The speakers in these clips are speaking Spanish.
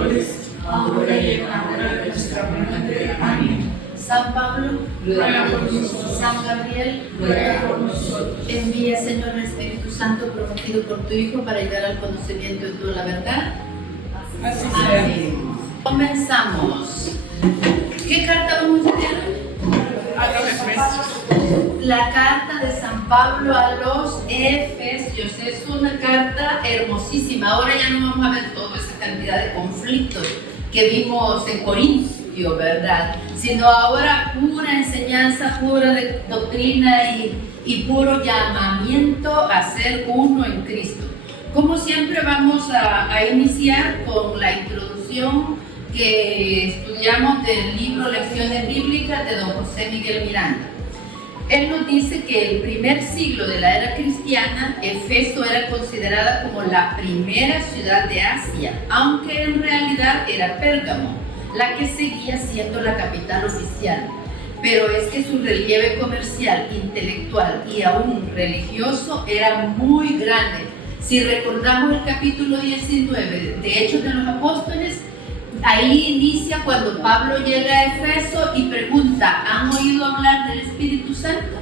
pecadores, ahora y en la hora de nuestra muerte. Amén. San Pablo, Ruega por nosotros. San Gabriel, Ruega por nosotros. envía, Señor, el Espíritu Santo prometido por tu Hijo para llegar al conocimiento de toda la verdad. Así sea. Amén. Comenzamos. ¿Qué carta vamos a leer? A los Efesios. La carta de San Pablo a los Efesios. Es una carta hermosísima. Ahora ya no vamos a ver toda esa cantidad de conflictos que vimos en Corintio, ¿verdad? Sino ahora pura enseñanza, pura de doctrina y puro llamamiento a ser uno en Cristo. Como siempre vamos a iniciar con la introducción que estudiamos del libro Lecciones Bíblicas de don José Miguel Miranda. Él nos dice que el primer siglo de la era cristiana, Éfeso era considerada como la primera ciudad de Asia, aunque en realidad era Pérgamo, la que seguía siendo la capital oficial. Pero es que su relieve comercial, intelectual y aún religioso era muy grande. Si recordamos el capítulo 19 de Hechos de los Apóstoles, ahí inicia cuando Pablo llega a Éfeso y pregunta: ¿han oído hablar del Espíritu Santo?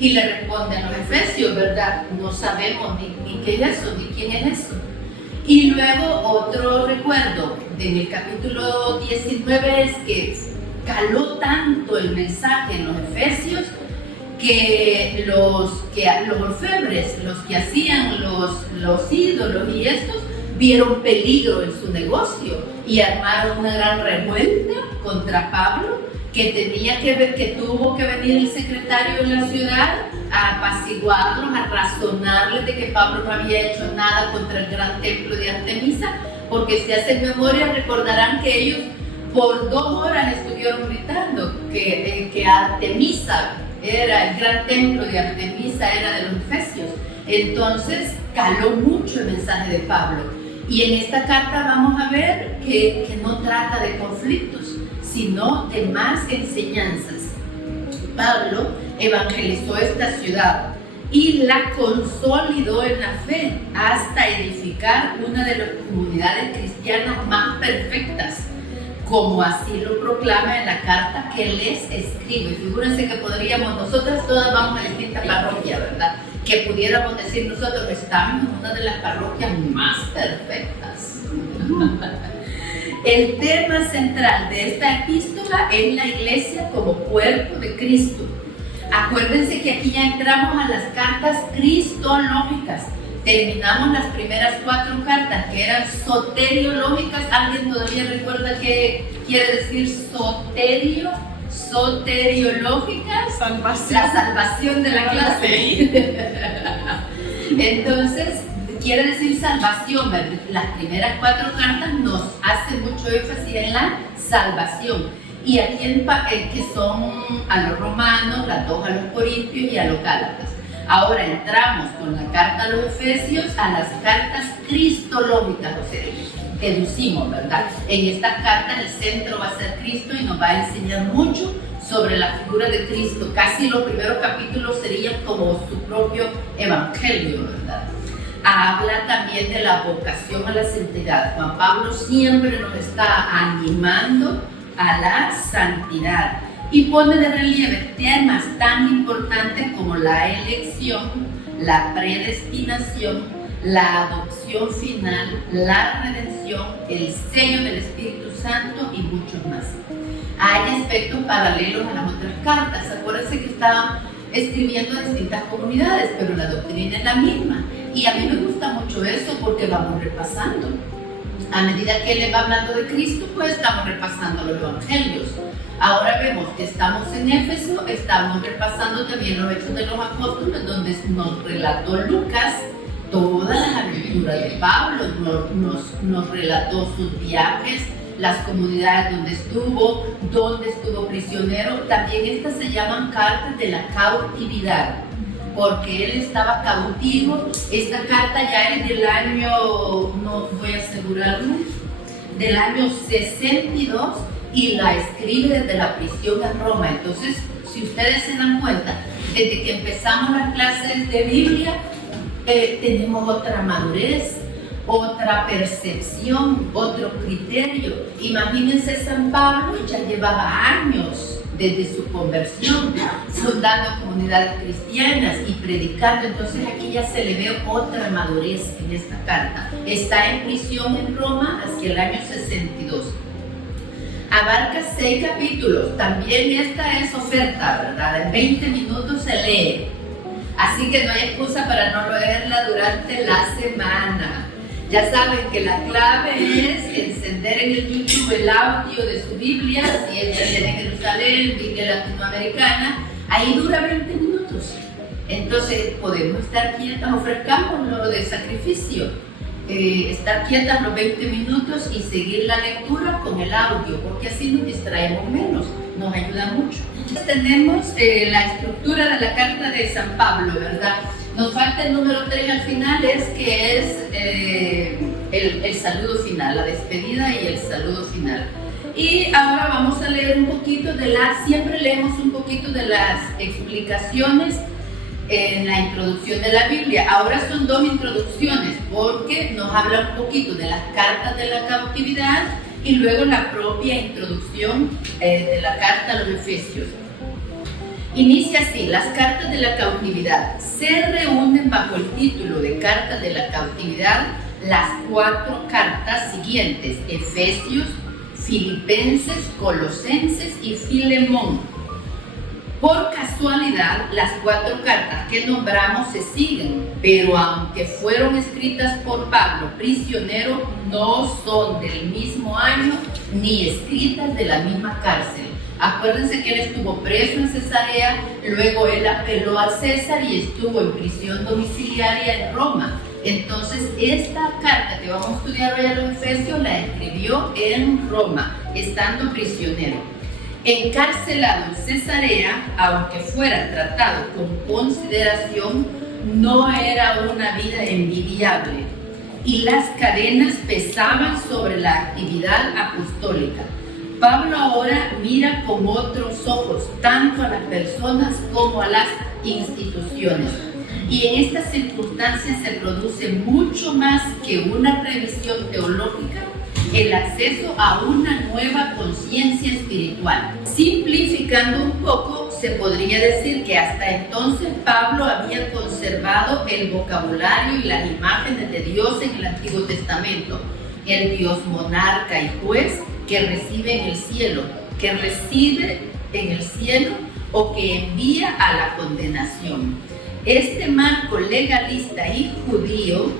Y le responden los efesios, ¿verdad? No sabemos ni qué es eso, ni quién es eso. Y luego otro recuerdo en el capítulo 19 es que caló tanto el mensaje en los efesios que los orfebres, los que hacían los ídolos y estos, vieron peligro en su negocio y armaron una gran revuelta contra Pablo, que tuvo que venir el secretario de la ciudad a apaciguarlos, a razonarles de que Pablo no había hecho nada contra el gran templo de Artemisa, porque si hacen memoria recordarán que ellos por 2 horas estuvieron gritando que Artemisa era el gran templo de Artemisa, era de los efesios. Entonces caló mucho el mensaje de Pablo. Y en esta carta vamos a ver que no trata de conflictos, sino de más enseñanzas. Pablo evangelizó esta ciudad y la consolidó en la fe hasta edificar una de las comunidades cristianas más perfectas, como así lo proclama en la carta que les escribe. Figúrense que nosotras todas vamos a distintas parroquias, ¿verdad? Que pudiéramos decir nosotros estamos en una de las parroquias más perfectas. El tema central de esta epístola es la iglesia como cuerpo de Cristo. Acuérdense que aquí ya entramos a las cartas cristológicas. Terminamos las primeras 4 cartas que eran soteriológicas. ¿Alguien todavía recuerda qué quiere decir soterio? Soteriológicas. Salvación. La salvación de la clase. Entonces, quiere decir salvación. Las primeras 4 cartas nos hacen mucho énfasis en la salvación. Y aquí que son a los romanos, las 2 a los corintios y a los gálatas. Ahora entramos con la carta a los efesios a las cartas cristológicas, o sea, deducimos, ¿verdad? En estas cartas el centro va a ser Cristo y nos va a enseñar mucho sobre la figura de Cristo. Casi los primeros capítulos serían como su propio evangelio, ¿verdad? Habla también de la vocación a la santidad. Juan Pablo siempre nos está animando a la santidad y pone de relieve temas tan importantes como la elección, la predestinación, la adopción final, la redención, el sello del Espíritu Santo y muchos más. Hay aspectos paralelos a las otras cartas. Acuérdense que estaban escribiendo a distintas comunidades, pero la doctrina es la misma. Y a mí me gusta mucho eso porque vamos repasando. A medida que él va hablando de Cristo, pues estamos repasando los evangelios. Ahora vemos que estamos en Éfeso, estamos repasando también los Hechos de los Apóstoles, donde nos relató Lucas todas las aventuras de Pablo, nos relató sus viajes, las comunidades donde estuvo prisionero. También estas se llaman cartas de la cautividad, porque él estaba cautivo. Esta carta ya es del año, no voy a asegurarme, del año 62 y la escribe desde la prisión en Roma. Entonces, si ustedes se dan cuenta, desde que empezamos las clases de Biblia, tenemos otra madurez, otra percepción, otro criterio. Imagínense, San Pablo ya llevaba años desde su conversión, fundando comunidades cristianas y predicando. Entonces aquí ya se le ve otra madurez en esta carta. Está en prisión en Roma hacia el año 62. Abarca 6 capítulos. También esta es oferta, ¿verdad? En 20 minutos se lee. Así que no hay excusa para no leerla durante la semana. Ya saben que la clave es encender en el YouTube el audio de su Biblia, si es Biblia de Jerusalén, Biblia latinoamericana, ahí dura 20 minutos. Entonces podemos estar quietas, ofrezcamos lo de sacrificio, estar quietas los 20 minutos y seguir la lectura con el audio, porque así nos distraemos menos, nos ayuda mucho. Tenemos la estructura de la carta de San Pablo, ¿verdad? Nos falta el número 3 al final, que es el saludo final, la despedida y el saludo final. Y ahora vamos a leer un poquito siempre leemos un poquito de las explicaciones en la introducción de la Biblia. Ahora son 2 introducciones porque nos habla un poquito de las cartas de la cautividad y luego la propia introducción de la carta a los Efesios. Inicia así: las cartas de la cautividad. Se reúnen bajo el título de cartas de la cautividad las 4 cartas siguientes: Efesios, Filipenses, Colosenses y Filemón. Por casualidad, las 4 cartas que nombramos se siguen, pero aunque fueron escritas por Pablo, prisionero, no son del mismo año ni escritas de la misma cárcel. Acuérdense que él estuvo preso en Cesarea, luego él apeló al César y estuvo en prisión domiciliaria en Roma. Entonces, esta carta que vamos a estudiar hoy a los Efesios la escribió en Roma, estando prisionero. Encarcelado en Cesarea, aunque fuera tratado con consideración, no era una vida envidiable y las cadenas pesaban sobre la actividad apostólica. Pablo ahora mira con otros ojos tanto a las personas como a las instituciones. Y en estas circunstancias se produce mucho más que una revisión teológica, el acceso a una nueva conciencia espiritual. Simplificando un poco, se podría decir que hasta entonces Pablo había conservado el vocabulario y las imágenes de Dios en el Antiguo Testamento. El Dios monarca y juez que reside en el cielo o que envía a la condenación. Este marco legalista y judío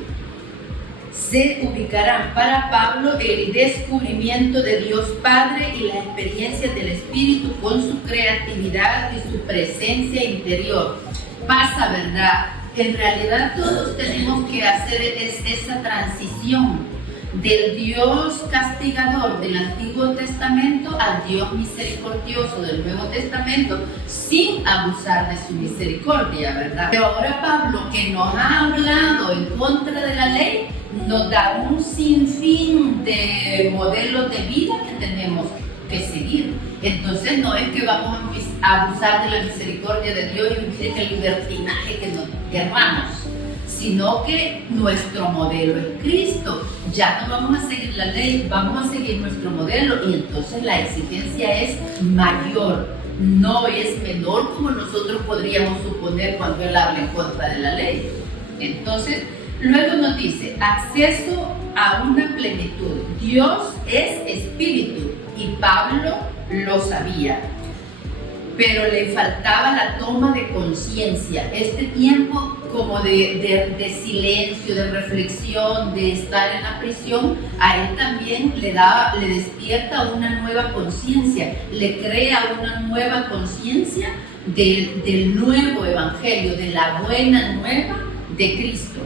se ubicarán para Pablo el descubrimiento de Dios Padre y las experiencias del Espíritu con su creatividad y su presencia interior. Pasa, ¿verdad? En realidad todos tenemos que hacer esa transición del Dios castigador del Antiguo Testamento al Dios misericordioso del Nuevo Testamento, sin abusar de su misericordia, ¿verdad? Pero ahora Pablo, que nos ha hablado en contra de la ley, nos da un sinfín de modelos de vida que tenemos que seguir. Entonces no es que vamos a abusar de la misericordia de Dios y vivir el libertinaje que nos querramos, sino que nuestro modelo es Cristo. Ya no vamos a seguir la ley, vamos a seguir nuestro modelo, y entonces la exigencia es mayor, no es menor como nosotros podríamos suponer cuando él habla en contra de la ley. Entonces, luego nos dice, acceso a una plenitud. Dios es espíritu y Pablo lo sabía, pero le faltaba la toma de conciencia, este tiempo como de silencio, de reflexión, de estar en la prisión. A él también le despierta una nueva conciencia, le crea una nueva conciencia del nuevo evangelio, de la buena nueva de Cristo.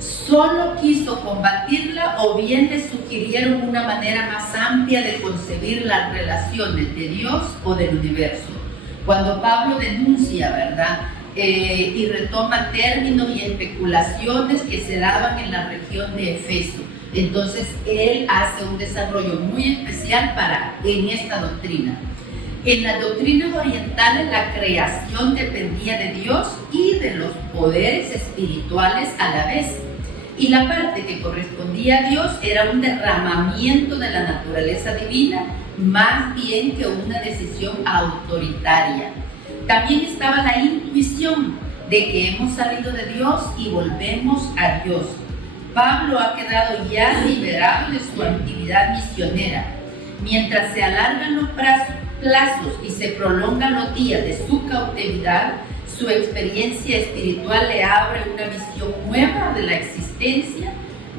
Solo quiso combatirla, o bien le sugirieron una manera más amplia de concebir las relaciones de Dios o del universo. Cuando Pablo denuncia, ¿verdad? Y retoma términos y especulaciones que se daban en la región de Efeso. Entonces él hace un desarrollo muy especial en esta doctrina. En las doctrinas orientales la creación dependía de Dios y de los poderes espirituales a la vez. y la parte que correspondía a Dios era un derramamiento de la naturaleza divina, más bien que una decisión autoritaria. También estaba la intuición de que hemos salido de Dios y volvemos a Dios. Pablo ha quedado ya liberado de su actividad misionera. Mientras se alargan los plazos y se prolongan los días de su cautividad, su experiencia espiritual le abre una visión nueva de la existencia,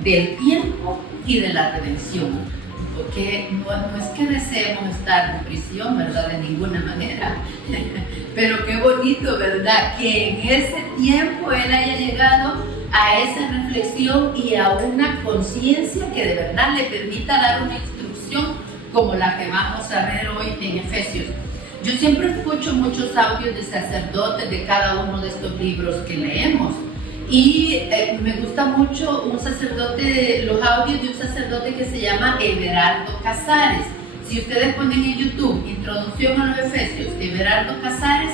del tiempo y de la redención. Porque no es que deseemos estar en prisión, ¿verdad? De ninguna manera. Pero qué bonito, ¿verdad? Que en ese tiempo él haya llegado a esa reflexión y a una conciencia que de verdad le permita dar una instrucción como la que vamos a ver hoy en Efesios. Yo siempre escucho muchos audios de sacerdotes de cada uno de estos libros que leemos. Y me gusta mucho los audios de un sacerdote que se llama Everardo Casares. Si ustedes ponen en YouTube Introducción a los Efesios, Everardo Casares,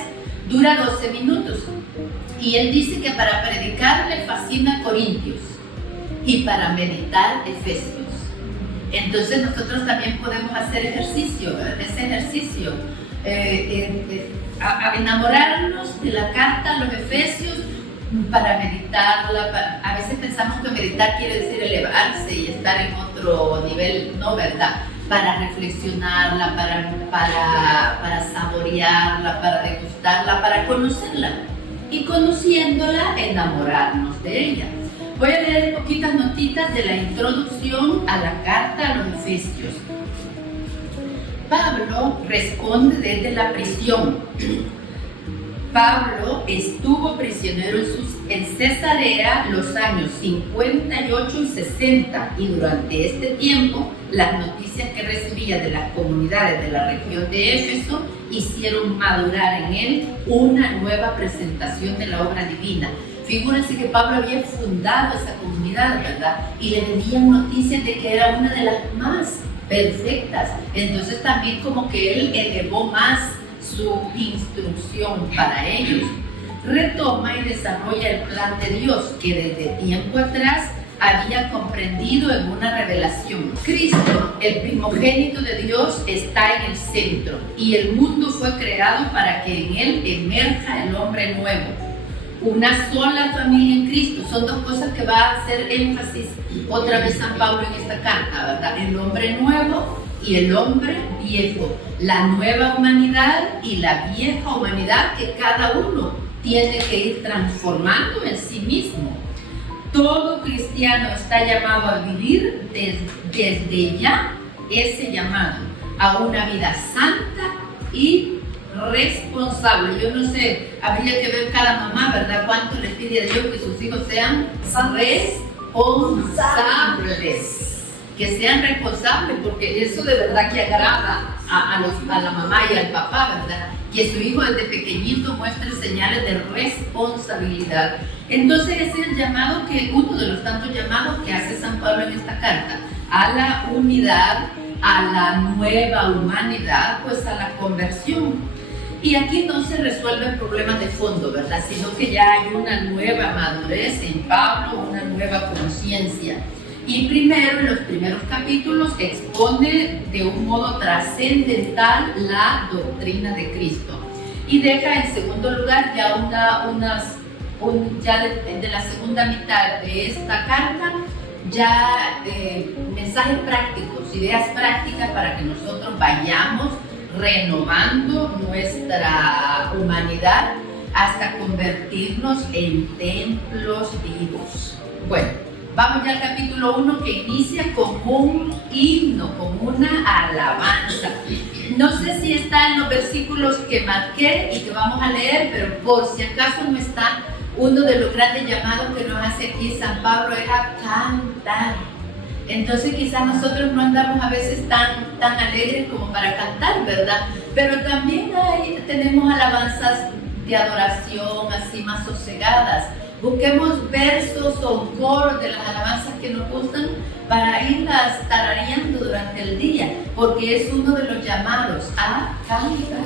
dura 12 minutos. Y él dice que para predicar le fascina Corintios y para meditar Efesios. Entonces nosotros también podemos hacer ejercicio, ¿verdad? Ese ejercicio, a enamorarnos de la carta a los Efesios, para meditarla. A veces pensamos que meditar quiere decir elevarse y estar en otro nivel, no, ¿verdad? Para reflexionarla, para saborearla, para degustarla, para conocerla. Y conociéndola, enamorarnos de ella. Voy a leer poquitas notitas de la introducción a la carta a los Efesios. Pablo responde desde la prisión. Pablo estuvo prisionero en Cesarea los años 58 y 60 y durante este tiempo las noticias que recibía de las comunidades de la región de Éfeso hicieron madurar en él una nueva presentación de la obra divina. Figúrense que Pablo había fundado esa comunidad, ¿verdad? Y le venían noticias de que era una de las más perfectas. Entonces también como que él elevó más su instrucción para ellos. Retoma y desarrolla el plan de Dios que desde tiempo atrás había comprendido en una revelación. Cristo, el primogénito de Dios, está en el centro y el mundo fue creado para que en él emerja el hombre nuevo. Una sola familia en Cristo. Son dos cosas que va a hacer énfasis otra vez San Pablo en esta carta, ¿verdad? El hombre nuevo y el hombre viejo, la nueva humanidad y la vieja humanidad que cada uno tiene que ir transformando en sí mismo. Todo cristiano está llamado a vivir desde ya ese llamado a una vida santa y responsable. Yo no sé, habría que ver cada mamá, ¿verdad? Cuánto le pide a Dios que sus hijos sean responsables. Que sean responsables, porque eso de verdad que agrada a la mamá y al papá, ¿verdad? Que su hijo desde pequeñito muestre señales de responsabilidad. Entonces ese es el llamado uno de los tantos llamados que hace San Pablo en esta carta, a la unidad, a la nueva humanidad, pues a la conversión. Y aquí no se resuelven problemas de fondo, ¿verdad? Sino que ya hay una nueva madurez en Pablo, una nueva conciencia. Y primero, en los primeros capítulos, expone de un modo trascendental la doctrina de Cristo. Y deja en segundo lugar ya de la segunda mitad de esta carta, ya mensajes prácticos, ideas prácticas para que nosotros vayamos renovando nuestra humanidad hasta convertirnos en templos vivos. Bueno, vamos ya al capítulo 1 que inicia con un himno, con una alabanza. No sé si está en los versículos que marqué y que vamos a leer, pero por si acaso no está, uno de los grandes llamados que nos hace aquí San Pablo era cantar. Entonces quizás nosotros no andamos a veces tan alegres como para cantar, ¿verdad? Pero también tenemos alabanzas de adoración así más sosegadas. Busquemos versos o coros de las alabanzas que nos gustan para irlas tarareando durante el día, porque es uno de los llamados a cantar.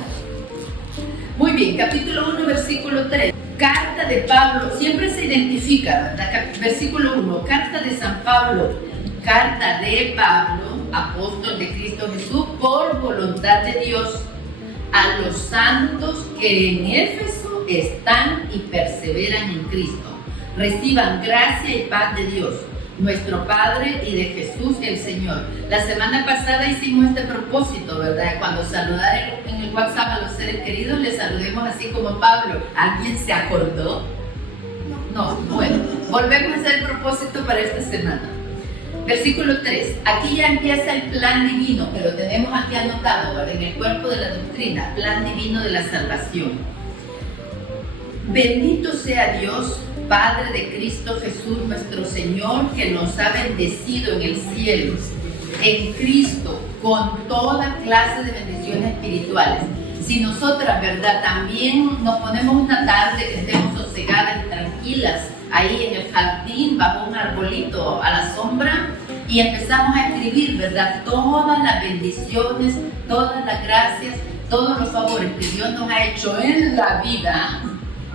Muy bien, capítulo 1, versículo 3. Carta de Pablo, siempre se identifica, ¿verdad? Versículo 1, carta de San Pablo, carta de Pablo, apóstol de Cristo Jesús, por voluntad de Dios, a los santos que en Éfeso están y perseveran en Cristo. Reciban gracia y paz de Dios, nuestro Padre, y de Jesús el Señor. La semana pasada hicimos este propósito, ¿verdad? Cuando saludar en el WhatsApp a los seres queridos, les saludemos así como Pablo. ¿Alguien se acordó? No, bueno, volvemos a hacer el propósito para esta semana. Versículo 3, aquí ya empieza el plan divino, que lo tenemos aquí anotado, ¿verdad? En el cuerpo de la doctrina, plan divino de la salvación. Bendito sea Dios, Padre de Cristo Jesús nuestro Señor, que nos ha bendecido en el cielo, en Cristo, con toda clase de bendiciones espirituales. Si nosotras, ¿verdad?, también nos ponemos una tarde que estemos sosegadas y tranquilas, ahí en el jardín, bajo un arbolito a la sombra, y empezamos a escribir, ¿verdad?, todas las bendiciones, todas las gracias, todos los favores que Dios nos ha hecho en la vida.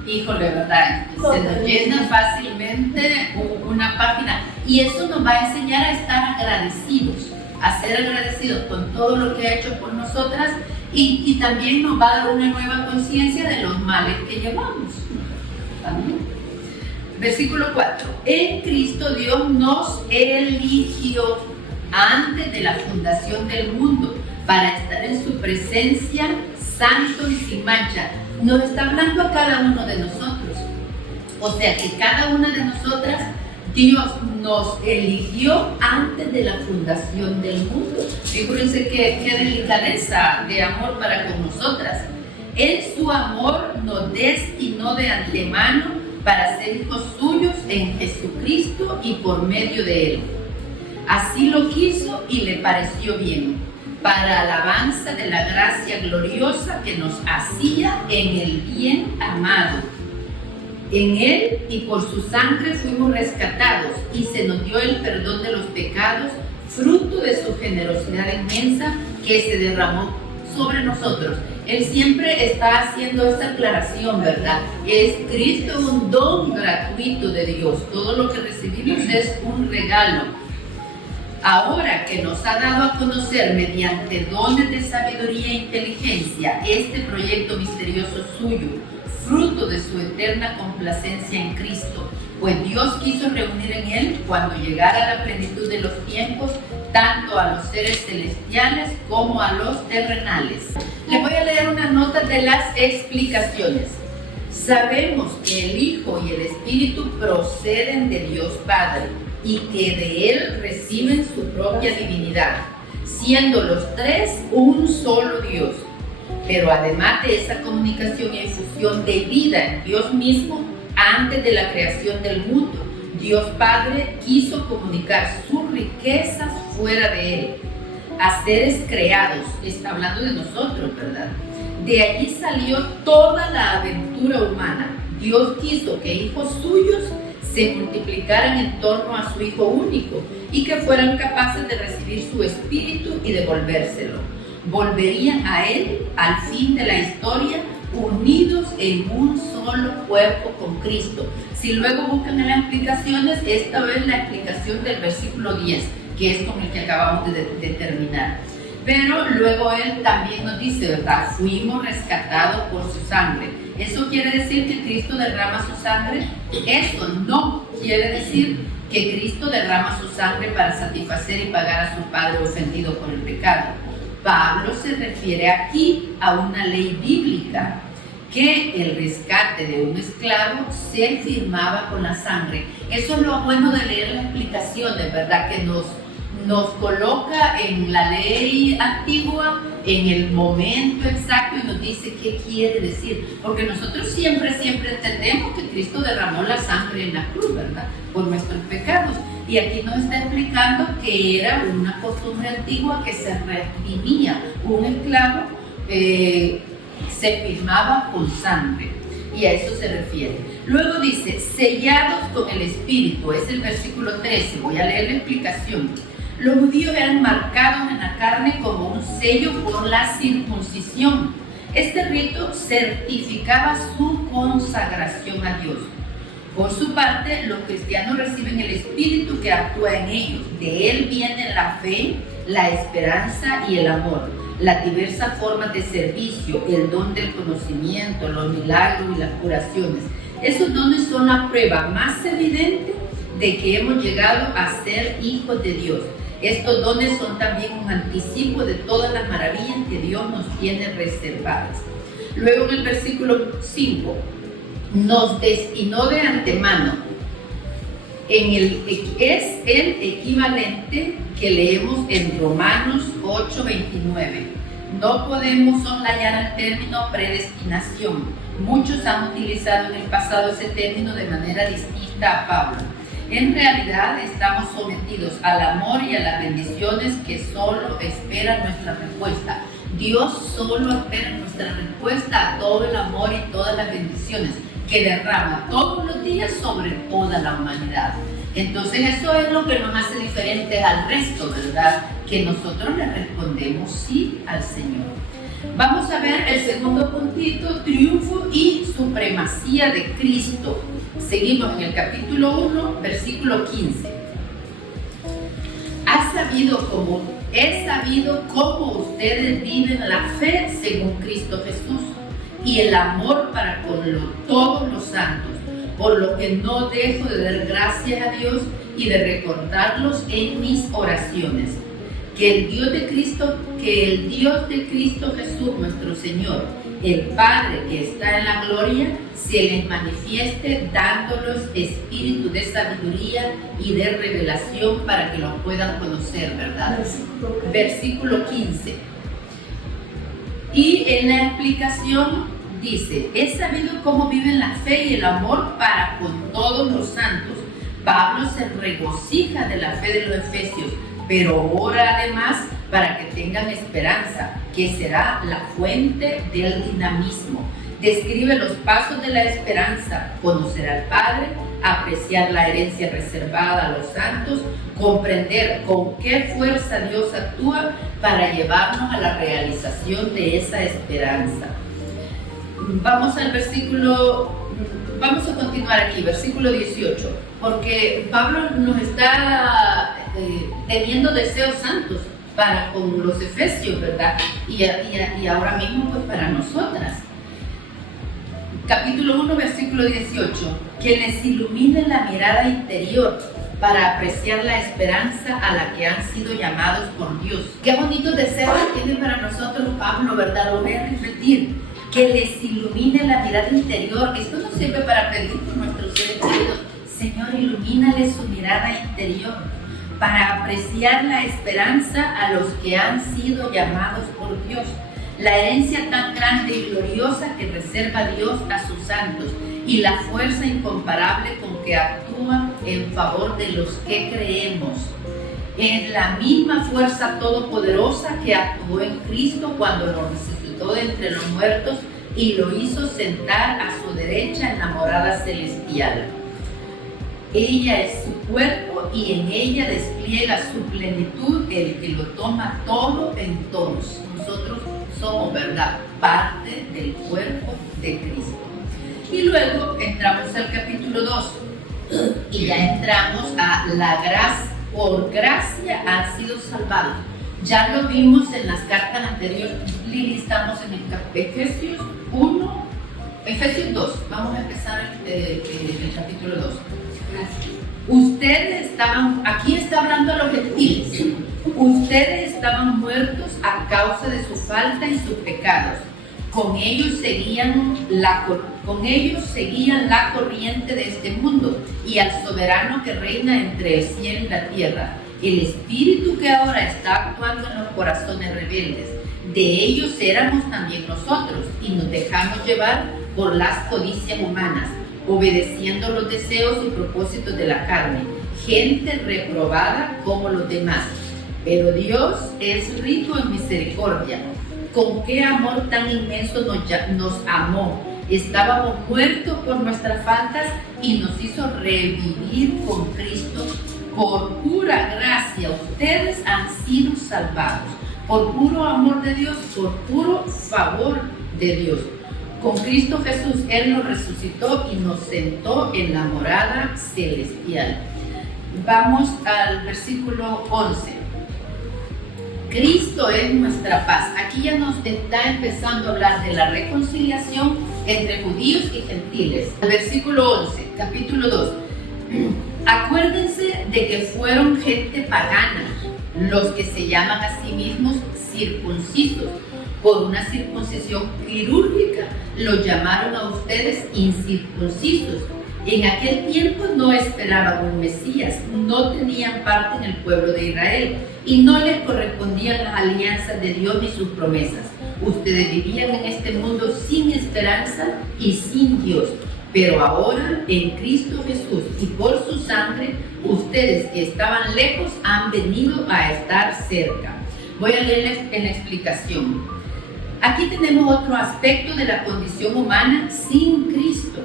Híjole, ¿verdad? Se nos llena fácilmente una página, y eso nos va a enseñar a estar agradecidos, a ser agradecidos con todo lo que ha hecho por nosotras, y también nos va a dar una nueva conciencia de los males que llevamos. ¿También? Versículo 4. En Cristo Dios nos eligió antes de la fundación del mundo para estar en su presencia santo y sin mancha. Nos está hablando a cada uno de nosotros. O sea que cada una de nosotras, Dios nos eligió antes de la fundación del mundo. Fíjense qué delicadeza de amor para con nosotras. En su amor nos destinó de antemano para ser hijos suyos en Jesucristo y por medio de Él. Así lo quiso y le pareció bien, para alabanza de la gracia gloriosa que nos hacía en el bien amado. En Él y por su sangre fuimos rescatados y se nos dio el perdón de los pecados, fruto de su generosidad inmensa que se derramó sobre nosotros. Él siempre está haciendo esta aclaración, ¿verdad? Es Cristo un don gratuito de Dios. Todo lo que recibimos es un regalo. Ahora que nos ha dado a conocer mediante dones de sabiduría e inteligencia este proyecto misterioso suyo, fruto de su eterna complacencia en Cristo, pues Dios quiso reunir en Él, cuando llegara la plenitud de los tiempos, tanto a los seres celestiales como a los terrenales. Les voy a leer unas notas de las explicaciones. Sabemos que el Hijo y el Espíritu proceden de Dios Padre y que de Él reciben su propia divinidad, siendo los tres un solo Dios. Pero además de esa comunicación y efusión de vida en Dios mismo, antes de la creación del mundo, Dios Padre quiso comunicar sus riquezas fuera de Él, a seres creados. Está hablando de nosotros, ¿verdad? De allí salió toda la aventura humana. Dios quiso que hijos suyos se multiplicaran en torno a su Hijo único y que fueran capaces de recibir su espíritu y devolvérselo. Volverían a Él al fin de la historia, unidos en un solo cuerpo con Cristo. Si luego buscan en las explicaciones, esta vez la explicación del versículo 10, que es con el que acabamos de terminar. Pero luego Él también nos dice, ¿verdad? Fuimos rescatados por su sangre. ¿Eso quiere decir que Cristo derrama su sangre? Eso no quiere decir que Cristo derrama su sangre para satisfacer y pagar a su Padre ofendido por el pecado. Pablo se refiere aquí a una ley bíblica, que el rescate de un esclavo se firmaba con la sangre. Eso es lo bueno de leer las explicaciones, ¿verdad? Que nos coloca en la ley antigua, en el momento exacto, y nos dice qué quiere decir. Porque nosotros siempre entendemos que Cristo derramó la sangre en la cruz, ¿verdad? Por nuestros pecados. Y aquí nos está explicando que era una costumbre antigua que se redimía. Un esclavo se firmaba con sangre, y a eso se refiere. Luego dice, sellados con el Espíritu, es el versículo 13, voy a leer la explicación. Los judíos eran marcados en la carne como un sello por la circuncisión, Este rito certificaba su consagración a Dios. Por su parte, los cristianos reciben el Espíritu que actúa en ellos. De Él vienen la fe, la esperanza y el amor, las diversas formas de servicio, el don del conocimiento, los milagros y las curaciones. Esos dones son la prueba más evidente de que hemos llegado a ser hijos de Dios. Estos dones son también un anticipo de todas las maravillas que Dios nos tiene reservadas. Luego en el versículo 5, nos destinó de antemano. Es el equivalente que leemos en Romanos 8:29. No podemos soslayar el término predestinación. Muchos han utilizado en el pasado ese término de manera distinta a Pablo. En realidad estamos sometidos al amor y a las bendiciones que solo esperan nuestra respuesta. Dios solo espera nuestra respuesta a todo el amor y todas las bendiciones que derrama todos los días sobre toda la humanidad. Entonces eso es lo que nos hace diferentes al resto, ¿verdad? Que nosotros le respondemos sí al Señor. Vamos a ver el segundo puntito, triunfo y supremacía de Cristo. Seguimos en el capítulo 1, versículo 15. He sabido cómo ustedes viven la fe según Cristo Jesús y el amor para con todos los santos, por lo que no dejo de dar gracias a Dios y de recordarlos en mis oraciones. Que el Dios de Cristo Jesús, nuestro Señor, el Padre que está en la gloria, se les manifieste dándolos espíritu de sabiduría y de revelación para que los puedan conocer, ¿verdad? Versículo 15. Y en la explicación dice, he sabido cómo viven la fe y el amor para con todos los santos. Pablo se regocija de la fe de los efesios, pero ora además para que tengan esperanza, que será la fuente del dinamismo. Describe los pasos de la esperanza: conocer al Padre, apreciar la herencia reservada a los santos, comprender con qué fuerza Dios actúa para llevarnos a la realización de esa esperanza. Vamos a continuar aquí, versículo 18, porque Pablo nos está teniendo deseos santos para con los efesios, ¿verdad? Y ahora mismo pues para nosotras. Capítulo 1, versículo 18, que les ilumine la mirada interior para apreciar la esperanza a la que han sido llamados por Dios. Qué bonitos deseos tiene para nosotros Pablo, ¿verdad? Lo voy a repetir. Que les ilumine la mirada interior. Esto nos sirve para pedir por nuestros seres queridos. Señor, ilumínale su mirada interior para apreciar la esperanza a los que han sido llamados por Dios. La herencia tan grande y gloriosa que reserva Dios a sus santos y la fuerza incomparable con que actúa en favor de los que creemos. Es la misma fuerza todopoderosa que actuó en Cristo cuando lo resucitó de entre los muertos y lo hizo sentar a su derecha en la morada celestial. Ella es su cuerpo y en ella despliega su plenitud el que lo toma todo en todos. Nosotros somos, ¿verdad?, parte del cuerpo de Cristo. Y luego entramos al capítulo 2 y ya entramos a la gracia. Por gracia han sido salvados. Ya lo vimos en las cartas anteriores. Lili, estamos en el Efesios 1, Efesios 2. Vamos a empezar el capítulo 2. Gracias. Ustedes estaban, aquí está hablando a los gentiles. Ustedes estaban muertos a causa de su falta y sus pecados. Con ellos seguían la corriente de este mundo y al soberano que reina entre el cielo y la tierra, el espíritu que ahora está actuando en los corazones rebeldes. De ellos éramos también nosotros y nos dejamos llevar por las codicias humanas, obedeciendo los deseos y propósitos de la carne, gente reprobada como los demás. Pero Dios es rico en misericordia. Con qué amor tan inmenso nos amó. Estábamos muertos por nuestras faltas y nos hizo revivir con Cristo. Por pura gracia ustedes han sido salvados. Por puro amor de Dios, por puro favor de Dios. Con Cristo Jesús, Él nos resucitó y nos sentó en la morada celestial. Vamos al versículo 11. Cristo es nuestra paz. Aquí ya nos está empezando a hablar de la reconciliación entre judíos y gentiles. El versículo 11, capítulo 2. Acuérdense de que fueron gente pagana los que se llaman a sí mismos circuncisos. Por una circuncisión quirúrgica los llamaron a ustedes incircuncisos. En aquel tiempo no esperaban un Mesías, no tenían parte en el pueblo de Israel y no les correspondían las alianzas de Dios ni sus promesas. Ustedes vivían en este mundo sin esperanza y sin Dios. Pero ahora, en Cristo Jesús y por su sangre, ustedes que estaban lejos han venido a estar cerca. Voy a leerles en la explicación. Aquí tenemos otro aspecto de la condición humana sin Cristo.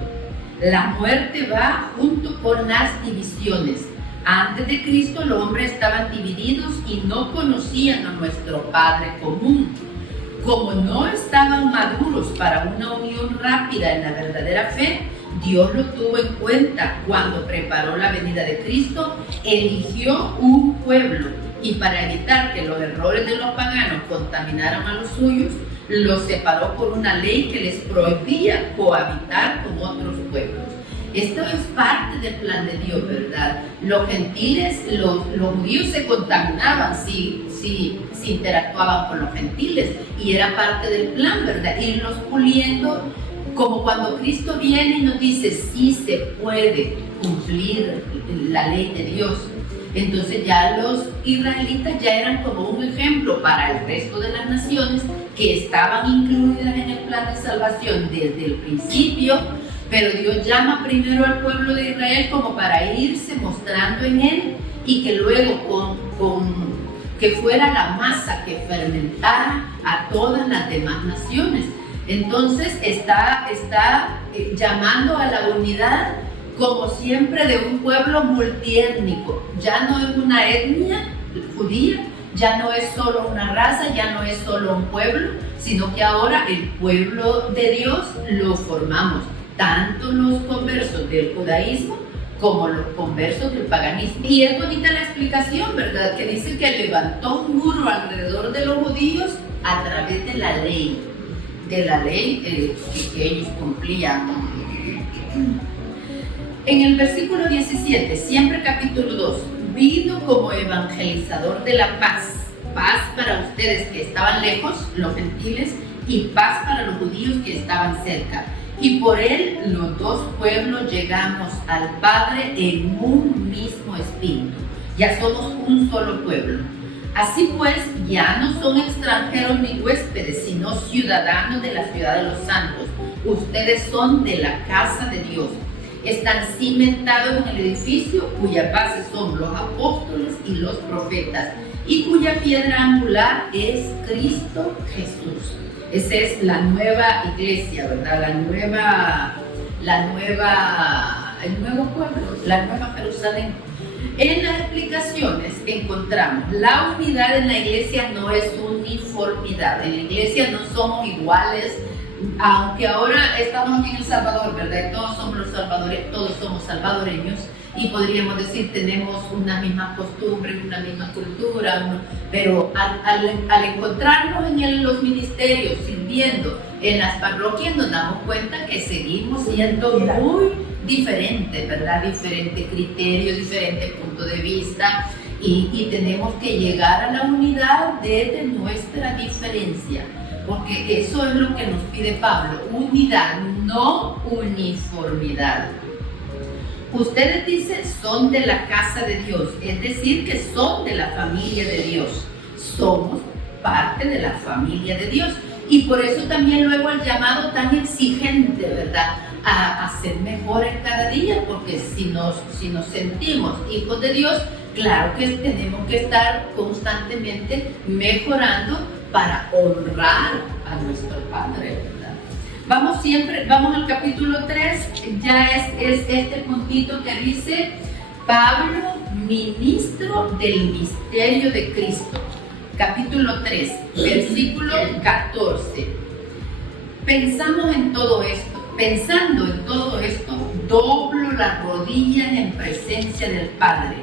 La muerte va junto con las divisiones. Antes de Cristo los hombres estaban divididos y no conocían a nuestro Padre común. Como no estaban maduros para una unión rápida en la verdadera fe, Dios lo tuvo en cuenta cuando preparó la venida de Cristo, eligió un pueblo y para evitar que los errores de los paganos contaminaran a los suyos, los separó por una ley que les prohibía cohabitar con otros pueblos. Esto es parte del plan de Dios, ¿verdad? Los gentiles, los judíos se contaminaban si interactuaban con los gentiles y era parte del plan, ¿verdad? Irlos puliendo, como cuando Cristo viene y nos dice, sí se puede cumplir la ley de Dios. Entonces ya los israelitas ya eran como un ejemplo para el resto de las naciones que estaban incluidas en el plan de salvación desde el principio, pero Dios llama primero al pueblo de Israel como para irse mostrando en él y que luego que fuera la masa que fermentara a todas las demás naciones. Entonces está llamando a la unidad como siempre de un pueblo multiétnico. Ya no es una etnia judía, ya no es solo una raza, ya no es solo un pueblo, sino que ahora el pueblo de Dios lo formamos, tanto los conversos del judaísmo como los conversos del paganismo. Y es bonita la explicación, ¿verdad? Que dice que levantó un muro alrededor de los judíos a través de la ley que ellos cumplían. En el versículo 17, siempre capítulo 2, vino como evangelizador de la paz para ustedes que estaban lejos, los gentiles, y paz para los judíos que estaban cerca. Y por él los dos pueblos llegamos al Padre en un mismo espíritu. Ya somos un solo pueblo. Así pues, ya no son extranjeros ni huéspedes, sino ciudadanos de la ciudad de los santos. Ustedes son de la casa de Dios. Están cimentados en el edificio cuya base son los apóstoles y los profetas y cuya piedra angular es Cristo Jesús. Esa es la nueva iglesia, ¿verdad? El nuevo pueblo, la nueva Jerusalén. En las explicaciones encontramos la unidad en la iglesia no es uniformidad. En la iglesia no somos iguales, aunque ahora estamos en El Salvador, ¿verdad? Todos somos salvadoreños y podríamos decir tenemos unas mismas costumbres, una misma cultura, pero al encontrarnos en los ministerios, sirviendo en las parroquias, nos damos cuenta que seguimos siendo muy diferentes, ¿verdad? Diferentes criterios, diferentes puntos de vista y tenemos que llegar a la unidad desde nuestra diferencia. Porque eso es lo que nos pide Pablo, unidad, no uniformidad. Ustedes dicen son de la casa de Dios, es decir, que son de la familia de Dios. Somos parte de la familia de Dios. Y por eso también luego el llamado tan exigente, ¿verdad? A ser mejores cada día, porque si nos sentimos hijos de Dios, claro que tenemos que estar constantemente mejorando para honrar a nuestro Padre, ¿verdad? Vamos al capítulo 3, ya es este puntito que dice, Pablo, ministro del misterio de Cristo. Capítulo 3, versículo 14. Pensando en todo esto, doblo las rodillas en presencia del Padre,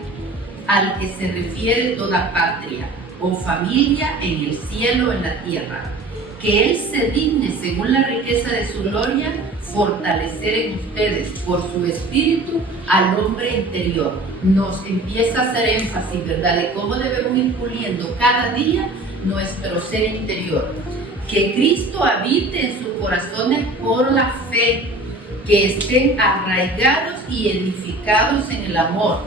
al que se refiere toda patria o familia en el cielo o en la tierra, que Él se digne, según la riqueza de su gloria, fortalecer en ustedes por su espíritu al hombre interior. Nos empieza a hacer énfasis, ¿verdad?, de cómo debemos ir puliendo cada día nuestro ser interior. Que Cristo habite en sus corazones por la fe, que estén arraigados y edificados en el amor,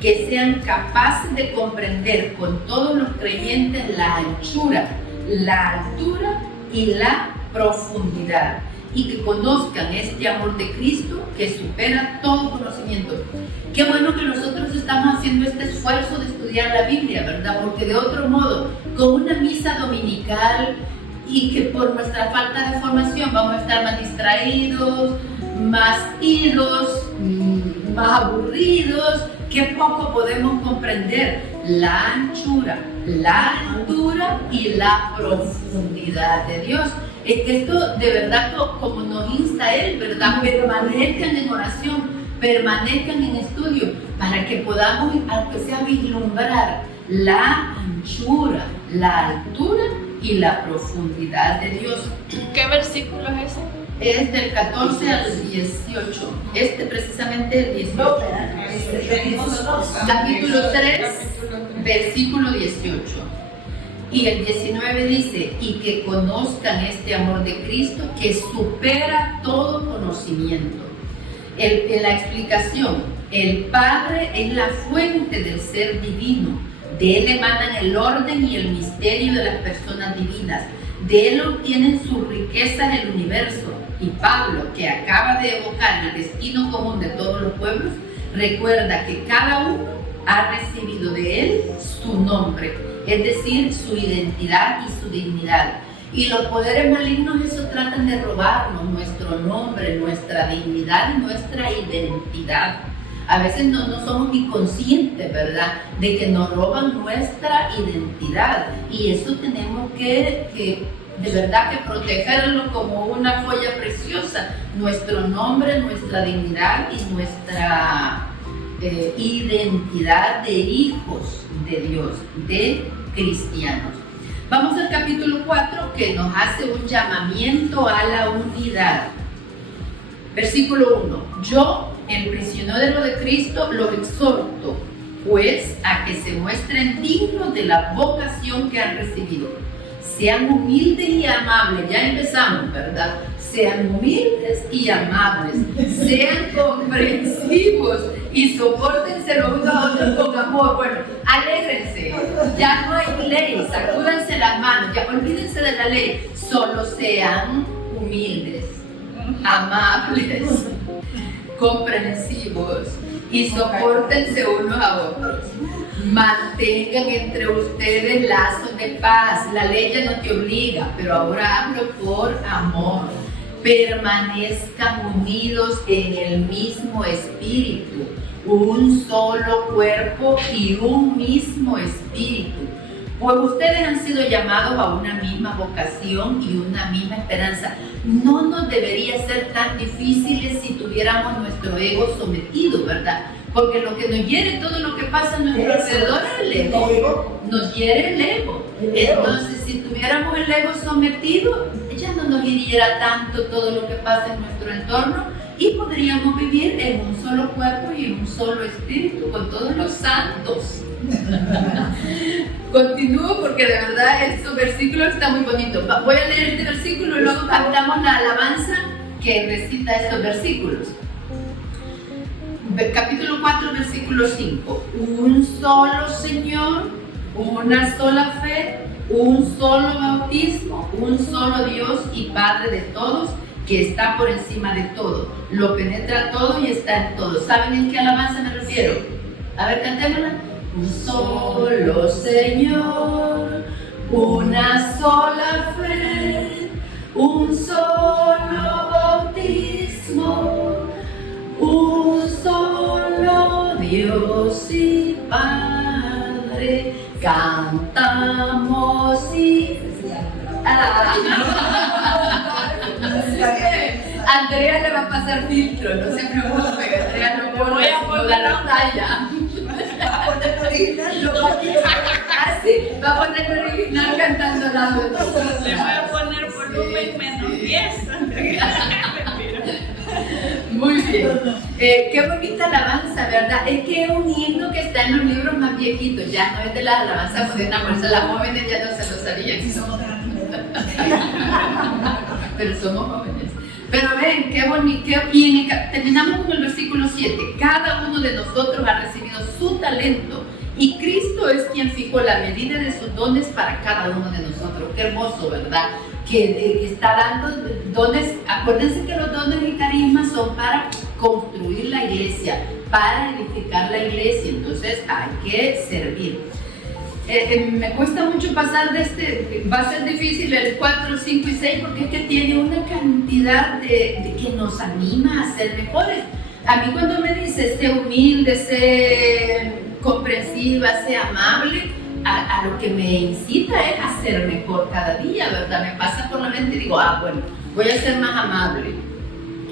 que sean capaces de comprender con todos los creyentes la anchura, la altura y la profundidad, y que conozcan este amor de Cristo que supera todo conocimiento. Qué bueno que nosotros estamos haciendo este esfuerzo de estudiar la Biblia, ¿verdad? Porque de otro modo, con una misa dominical, y que por nuestra falta de formación vamos a estar más distraídos, más idos, más aburridos, que poco podemos comprender la anchura, la altura y la profundidad de Dios. Es que esto de verdad, como nos insta Él, ¿verdad? Permanezcan en oración, permanezcan en estudio, para que podamos, aunque sea, vislumbrar la anchura, la altura y la profundidad de Dios. ¿Qué versículo es ese? Es del 14 al 18. Precisamente el 18. Capítulo 3, versículo 18. Y el 19 dice: y que conozcan este amor de Cristo que supera todo conocimiento. En la explicación, el Padre es la fuente del ser divino. De Él emanan el orden y el misterio de las personas divinas. De Él obtienen sus riquezas el universo. Y Pablo, que acaba de evocar el destino común de todos los pueblos, recuerda que cada uno ha recibido de Él su nombre, es decir, su identidad y su dignidad. Y los poderes malignos eso tratan de robarnos nuestro nombre, nuestra dignidad y nuestra identidad. A veces no somos ni conscientes, ¿verdad?, de que nos roban nuestra identidad. Y eso tenemos que de verdad que protegerlo como una joya preciosa. Nuestro nombre, nuestra dignidad y nuestra identidad de hijos de Dios, de cristianos. Vamos al capítulo 4, que nos hace un llamamiento a la unidad. Versículo 1. Yo, el prisionero de Cristo, los exhorto, pues, a que se muestren dignos de la vocación que han recibido. Sean humildes y amables. Ya empezamos, ¿verdad? Sean humildes y amables. Sean comprensivos y sopórtense los unos a otros con amor. Bueno, alégrense. Ya no hay ley. Sacúdanse las manos. Ya olvídense de la ley. Solo sean humildes, amables, comprensivos y sopórtense unos a otros. Mantengan entre ustedes lazos de paz. La ley ya no te obliga, pero ahora hablo por amor. Permanezcan unidos en el mismo espíritu, un solo cuerpo y un mismo espíritu. Pues ustedes han sido llamados a una misma vocación y una misma esperanza. No nos debería ser tan difíciles si tuviéramos nuestro ego sometido, ¿verdad? Porque lo que nos hiere todo lo que pasa a nuestro alrededor es el ego. Nos hiere el ego. Entonces, si tuviéramos el ego sometido, ya no nos hiriera tanto todo lo que pasa en nuestro entorno y podríamos vivir en un solo cuerpo y en un solo espíritu con todos los santos. Continúo porque de verdad estos versículos están muy bonitos. Voy a leer este versículo y luego cantamos la alabanza que recita estos versículos. Capítulo 4, versículo 5. Un solo Señor, una sola fe, un solo bautismo, un solo Dios y Padre de todos, que está por encima de todo, lo penetra todo y está en todo. ¿Saben en qué alabanza me refiero? A ver, cantémosla. Un solo Señor, una sola fe, un solo bautismo, un solo Dios y Padre, cantamos y Andrea le va a pasar filtro, no se preocupe, Andrea no voy a poner la talla. Va a poner original, lo va a Así, va a poner el original cantando la Le voy a poner volumen menos 10. Muy bien. Qué bonita alabanza, ¿verdad? Es que es un himno que está en los libros más viejitos, ya no es de la alabanza moderna, por eso las jóvenes ya no se lo sabían. Sí, somos grandes. Pero somos jóvenes. Pero ven, qué bonito, qué bien. Terminamos con el versículo 7. Cada uno de nosotros ha recibido su talento y Cristo es quien fijó la medida de sus dones para cada uno de nosotros. Qué hermoso, ¿verdad? Que está dando dones. Acuérdense que los dones y carismas son para construir la iglesia, para edificar la iglesia. Entonces hay que servir. Me cuesta mucho pasar de va a ser difícil el 4, 5 y 6 porque es que tiene una cantidad de que nos anima a ser mejores. A mí cuando me dice, sé humilde, sé comprensiva, sé amable, a lo que me incita es a ser mejor cada día, ¿verdad? Me pasa por la mente y digo, bueno, voy a ser más amable.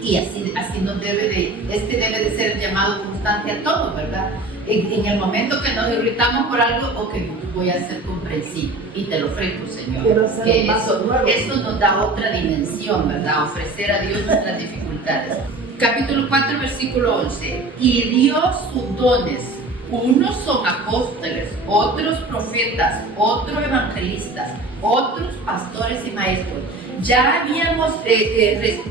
Y así nos debe de ser el llamado constante a todo, ¿verdad? En el momento que nos irritamos por algo, ok, voy a ser comprensivo y te lo ofrezco, Señor. Que eso nos da otra dimensión, ¿verdad? Ofrecer a Dios nuestras dificultades. Capítulo 4, versículo 11. Y dio sus dones. Unos son apóstoles, otros profetas, otros evangelistas, otros pastores y maestros. Ya habíamos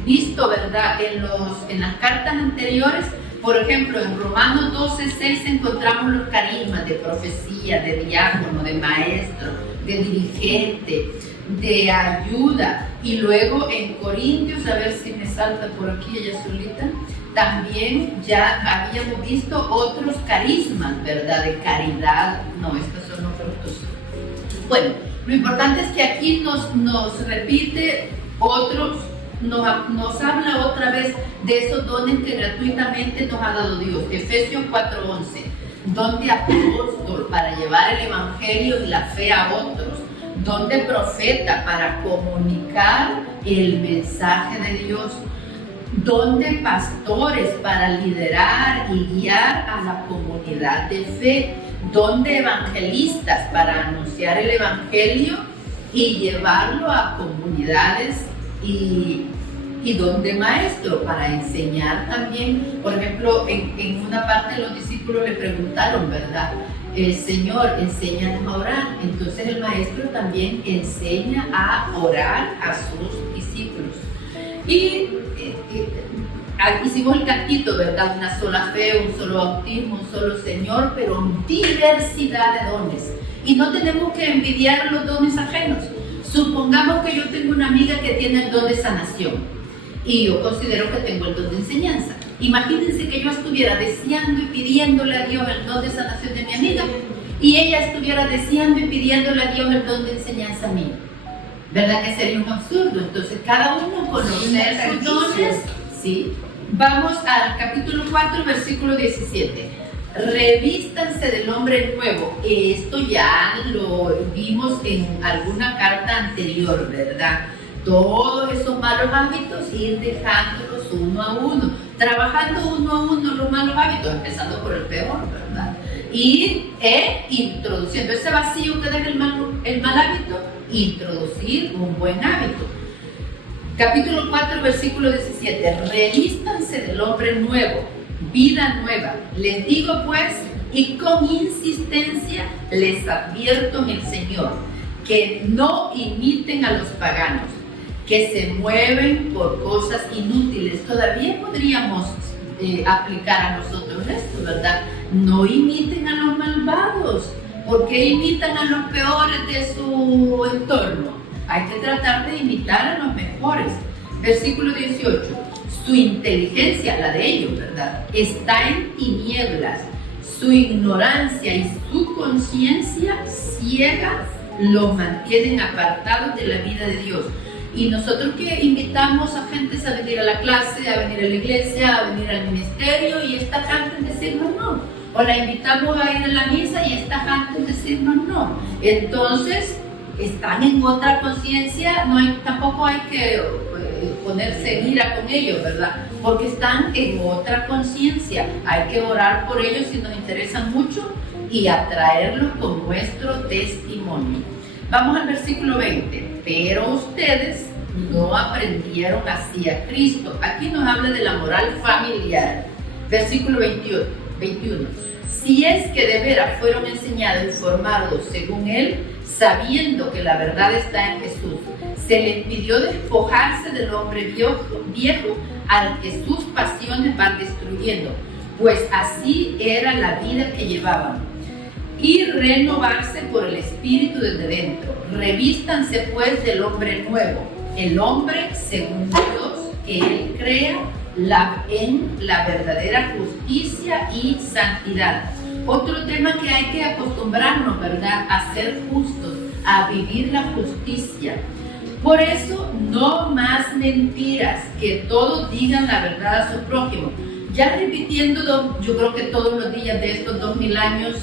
visto, ¿verdad? En las cartas anteriores. Por ejemplo, en Romanos 12:6 encontramos los carismas de profecía, de diácono, de maestro, de dirigente, de ayuda. Y luego en Corintios, a ver si me salta por aquí ella solita, también ya habíamos visto otros carismas, ¿verdad? De caridad. No, estos son otros dos. Bueno, lo importante es que aquí nos repite otros. Nos habla otra vez de esos dones que gratuitamente nos ha dado Dios. Efesios 4:11, don de apóstol para llevar el evangelio y la fe a otros, don de profeta para comunicar el mensaje de Dios, don de pastores para liderar y guiar a la comunidad de fe, don de evangelistas para anunciar el evangelio y llevarlo a comunidades y don de maestro para enseñar también. Por ejemplo, en una parte los discípulos le preguntaron, ¿verdad? Señor, enséñanos a orar. Entonces el maestro también enseña a orar a sus discípulos. Y hicimos el cantito, ¿verdad? Una sola fe, un solo bautismo, un solo Señor, pero diversidad de dones. Y no tenemos que envidiar los dones ajenos. Supongamos que yo tengo una amiga que tiene el don de sanación y yo considero que tengo el don de enseñanza. Imagínense que yo estuviera deseando y pidiéndole a Dios el don de sanación de mi amiga y ella estuviera deseando y pidiéndole a Dios el don de enseñanza mío. ¿Verdad que sería un absurdo? Entonces cada uno conocer sus dones. Sí. Vamos al capítulo 4, versículo 17. Revístanse del hombre nuevo. Esto ya lo vimos en alguna carta anterior, ¿verdad? Todos esos malos hábitos, ir dejándolos uno a uno, trabajando uno a uno los malos hábitos, empezando por el peor, ¿verdad? Y introduciendo ese vacío que deja el mal hábito, introducir un buen hábito. Capítulo 4, versículo 17. Revístanse del hombre nuevo, vida nueva. Les digo pues, y con insistencia les advierto en el Señor, que no imiten a los paganos, que se mueven por cosas inútiles. Todavía podríamos aplicar a nosotros esto, ¿verdad? No imiten a los malvados. ¿Por qué imitan a los peores de su entorno? Hay que tratar de imitar a los mejores. Versículo 18. Su inteligencia, la de ellos, ¿verdad?, está en tinieblas. Su ignorancia y su conciencia ciega los mantienen apartados de la vida de Dios. Y nosotros que invitamos a gente a venir a la clase, a venir a la iglesia, a venir al ministerio, y esta gente en decirnos no. O la invitamos a ir a la misa y esta gente en decirnos no. Entonces, están en otra conciencia, tampoco hay que ponerse en ira con ellos, ¿verdad? Porque están en otra conciencia. Hay que orar por ellos si nos interesan mucho y atraerlos con nuestro testimonio. Vamos al versículo 20. Pero ustedes no aprendieron así a Cristo. Aquí nos habla de la moral familiar. Versículo 21. Si es que de veras fueron enseñados y formados según Él, sabiendo que la verdad está en Jesús, se les pidió despojarse del hombre viejo al que sus pasiones van destruyendo, pues así era la vida que llevaban, y renovarse por el Espíritu desde dentro. Revístanse pues del hombre nuevo, el hombre según Dios, que Él crea en la verdadera justicia y santidad. Otro tema que hay que acostumbrarnos, ¿verdad? A ser justos, a vivir la justicia. Por eso, no más mentiras, que todos digan la verdad a su prójimo. Ya repitiéndolo, yo creo que todos los días de estos 2000 años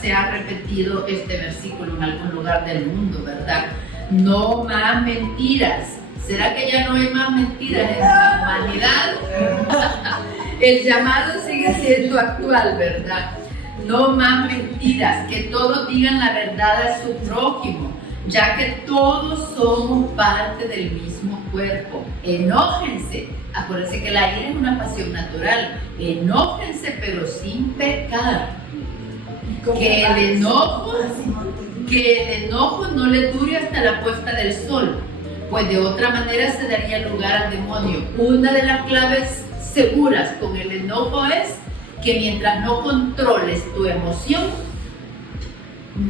se ha repetido este versículo en algún lugar del mundo, ¿verdad? No más mentiras. ¿Será que ya no hay más mentiras en la humanidad? El llamado sigue siendo actual, ¿verdad? No más mentiras, que todos digan la verdad a su prójimo, ya que todos somos parte del mismo cuerpo. Enójense. Acuérdense que la ira es una pasión natural. Enójense, pero sin pecar. Que el enojo no le dure hasta la puesta del sol, pues de otra manera se daría lugar al demonio. Una de las claves seguras con el enojo es que mientras no controles tu emoción,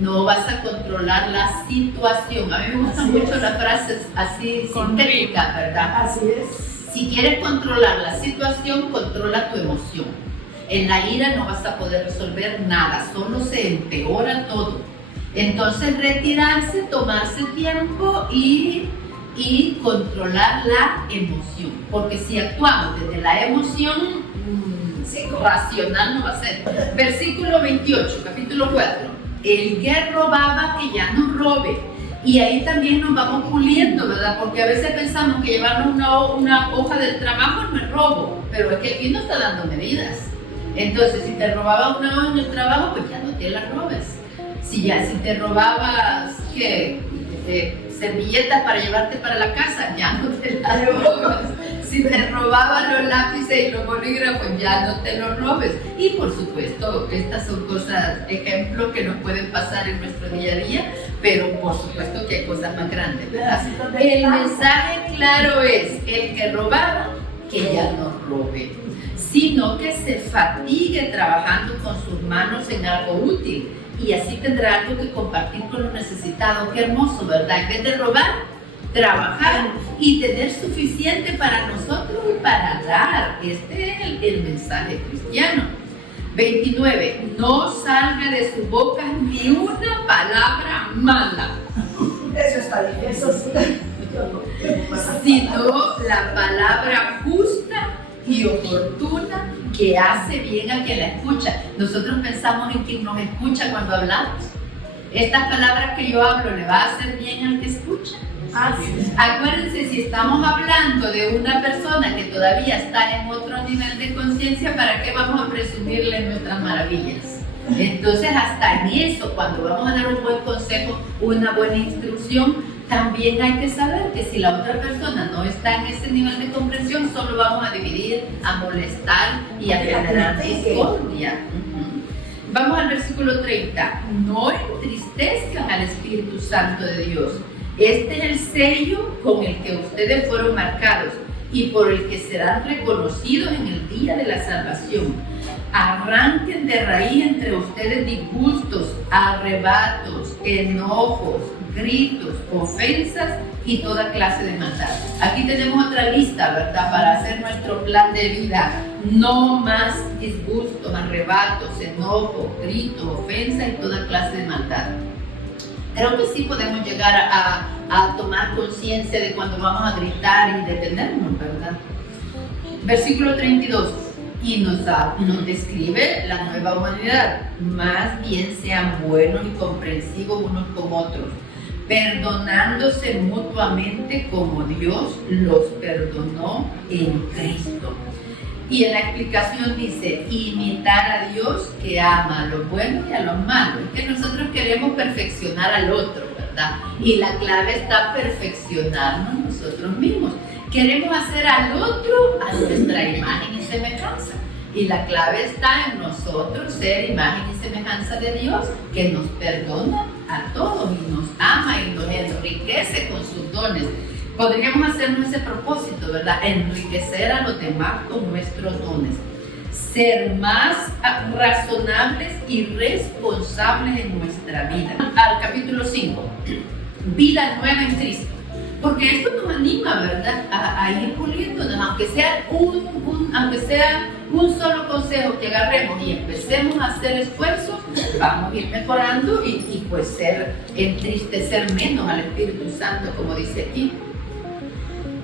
no vas a controlar la situación. A mí me gustan mucho las frases así sintéticas, ¿verdad? Así es. Si quieres controlar la situación, controla tu emoción. En la ira no vas a poder resolver nada, solo se empeora todo. Entonces retirarse, tomarse tiempo y controlar la emoción. Porque si actuamos desde la emoción, racional no va a ser. Versículo 28, capítulo 4. El que robaba, que ya no robe. Y ahí también nos vamos puliendo, ¿verdad? Porque a veces pensamos que llevarnos una hoja del trabajo no es robo, pero es que aquí no está dando medidas. Entonces, si te robaba una hoja en el trabajo, pues ya no te la robes. Si te robabas, servilletas para llevarte para la casa, ya no te las robes. Si te robaban los lápices y los bolígrafos, ya no te los robes. Y por supuesto, estas son cosas, ejemplos que nos pueden pasar en nuestro día a día, pero por supuesto que hay cosas más grandes, ¿verdad? El mensaje claro es, el que robaba, que ya no robe, sino que se fatigue trabajando con sus manos en algo útil, y así tendrá algo que compartir con los necesitados. Qué hermoso, ¿verdad? En vez de robar, trabajar y tener suficiente para nosotros y para dar. Este es el mensaje cristiano. 29. No salga de su boca ni una palabra mala. Eso está bien, eso sí. Sino la palabra justa y oportuna que hace bien a quien la escucha. Nosotros pensamos en quien nos escucha cuando hablamos. Estas palabras que yo hablo, ¿le va a hacer bien al que escucha? Acuérdense, si estamos hablando de una persona que todavía está en otro nivel de conciencia, ¿para qué vamos a presumirle nuestras maravillas? Entonces, hasta en eso, cuando vamos a dar un buen consejo, una buena instrucción, también hay que saber que si la otra persona no está en ese nivel de comprensión, solo vamos a dividir, a molestar y a generar discordia. Vamos al versículo 30. No entristezcan al Espíritu Santo de Dios. Este es el sello con el que ustedes fueron marcados y por el que serán reconocidos en el día de la salvación. Arranquen de raíz entre ustedes disgustos, arrebatos, enojos, gritos, ofensas y toda clase de maldad. Aquí tenemos otra lista, ¿verdad? Para hacer nuestro plan de vida. No más disgustos, arrebatos, enojos, gritos, ofensas y toda clase de maldad. Creo que sí podemos llegar a tomar conciencia de cuando vamos a gritar y detenernos, ¿verdad? Versículo 32. Y nos describe la nueva humanidad. Más bien sean buenos y comprensivos unos con otros, perdonándose mutuamente como Dios los perdonó en Cristo. Y en la explicación dice, imitar a Dios que ama a los buenos y a los malos. Es que nosotros queremos perfeccionar al otro, ¿verdad? Y la clave está perfeccionarnos nosotros mismos. Queremos hacer al otro a nuestra imagen y semejanza. Y la clave está en nosotros ser imagen y semejanza de Dios, que nos perdona a todos y nos ama y nos enriquece con sus dones. Podríamos hacernos ese propósito, ¿verdad? Enriquecer a los demás con nuestros dones. Ser más razonables y responsables en nuestra vida. Al capítulo 5, vida nueva en Cristo. Porque esto nos anima, ¿verdad? A ir puliéndonos, aunque sea un solo consejo que agarremos y empecemos a hacer esfuerzos, vamos a ir mejorando y pues entristecer menos al Espíritu Santo, como dice aquí.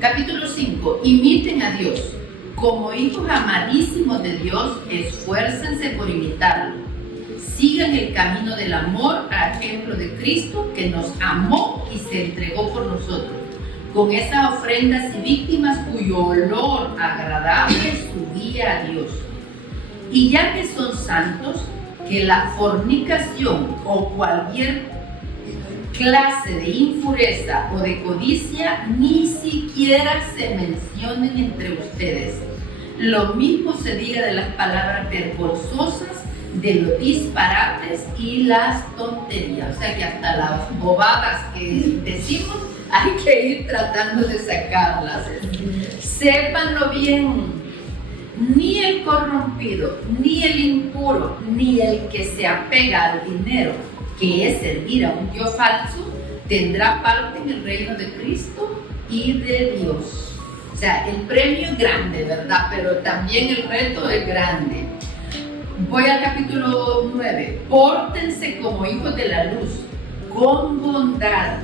Capítulo 5, imiten a Dios. Como hijos amadísimos de Dios, esfuércense por imitarlo. Sigan el camino del amor a ejemplo de Cristo, que nos amó y se entregó por nosotros, con esas ofrendas y víctimas cuyo olor agradable subía a Dios. Y ya que son santos, que la fornicación o cualquier clase de impureza o de codicia ni siquiera se mencionen entre ustedes. Lo mismo se diga de las palabras vergonzosas, de los disparates y las tonterías. O sea que hasta las bobadas que decimos hay que ir tratando de sacarlas. Sépanlo bien, ni el corrompido, ni el impuro, ni el que se apega al dinero, que es servir a un Dios falso, tendrá parte en el reino de Cristo y de Dios. O sea, el premio es grande, ¿verdad? Pero también el reto es grande. Voy al capítulo 9. Pórtense como hijos de la luz, con bondad,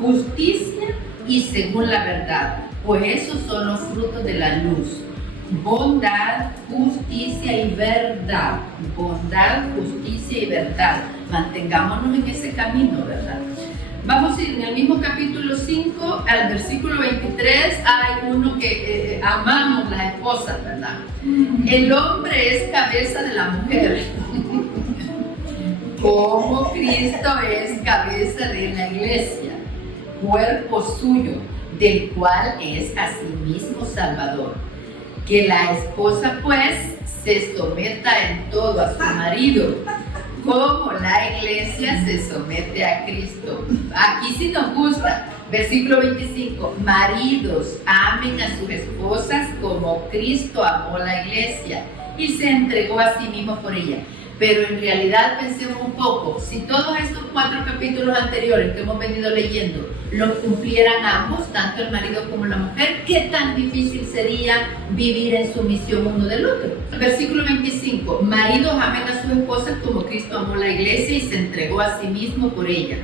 justicia y según la verdad, pues esos son los frutos de la luz. Bondad, justicia y verdad. Bondad, justicia y verdad. Mantengámonos en ese camino, ¿verdad? Vamos a ir en el mismo capítulo 5, al versículo 23, hay uno que amamos las esposas, ¿verdad? El hombre es cabeza de la mujer, como Cristo es cabeza de la iglesia, cuerpo suyo, del cual es asimismo Salvador. Que la esposa pues se someta en todo a su marido, como la iglesia se somete a Cristo. Aquí sí nos gusta. Versículo 25. Maridos, amen a sus esposas como Cristo amó la iglesia y se entregó a sí mismo por ella. Pero en realidad pensemos un poco, si todos estos 4 capítulos anteriores que hemos venido leyendo los cumplieran ambos, tanto el marido como la mujer, ¿qué tan difícil sería vivir en sumisión uno del otro? Versículo 25, maridos amen a sus esposas como Cristo amó la iglesia y se entregó a sí mismo por ella.